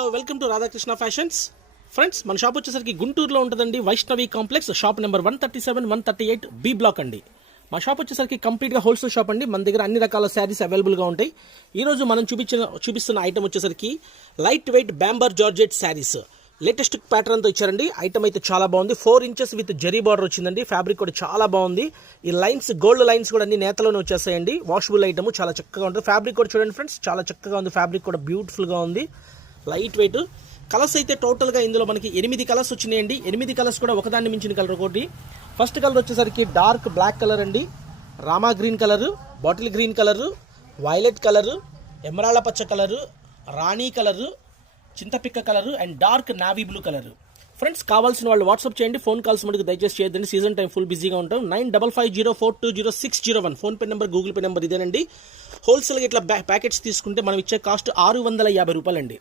Hello welcome to Radhakrishna fashions. Friends, మన shop వచ్చేసరికి గుంటూరులో ఉంటుందండి. Vaishnavi complex, shop number 137, 138 B block అండి. మా షాప్ వచ్చేసరికి కంప్లీట్గా హోల్సేల్ షాప్ అండి. మన దగ్గర అన్ని రకాల శారీస్ అవైలబుల్గా ఉంటాయి. ఈరోజు మనం చూపిస్తున్న ఐటమ్ వచ్చేసరికి లైట్ వెయిట్ బ్యాంబర్ జార్జెట్ శారీస్. లేటెస్ట్ ప్యాటర్న్తో ఇచ్చారండి. ఐటమ్ అయితే చాలా బాగుంది. 4 inches విత్ జరీ బార్డర్ వచ్చిందండి. ఫ్యాబ్రిక్ కూడా చాలా బాగుంది. ఈ లైన్స్, గోల్డ్ లైన్స్ కూడా అన్ని నేతలోనే వచ్చేస్తాయండి. వాషబుల్ ఐటమ్, చాలా చక్కగా ఉంటుంది. ఫ్యాబ్రిక్ కూడా చూడండి ఫ్రెండ్స్, చాలా చక్కగా ఉంది. ఫ్యాబ్రిక్ కూడా బ్యూటిఫుల్గా ఉంది. Light weight. కలర్స్ అయితే టోటల్గా ఇందులో మనకి 8 కలర్స్ వచ్చినాయండి. 8 కలర్స్ కూడా ఒకదాన్ని మించిన కలర్ ఒకటి. ఫస్ట్ కలర్ వచ్చేసరికి డార్క్ బ్లాక్ కలర్ అండి, రామా green colour, bottle green colour, violet colour, ఎమరాళ్ళ పచ్చ కలరు, రాణి కలరు, చింతపిక్క colour and dark navy blue colour. Friends, కావాల్సిన వాళ్ళు వాట్సాప్ చేయండి. ఫోన్ కాల్స్ మనకు దయచేసి చేయొద్దండి. సీజన్ టైం ఫుల్ బిజీగా ఉంటాం. 9550420601 PhonePe number, Google pay number ఇదేనండి. హోల్సేల్గా ఇట్లా ప్యాకెట్స్ తీసుకుంటే మనం ఇచ్చే కాస్ట్ 650 రూపాయలండి.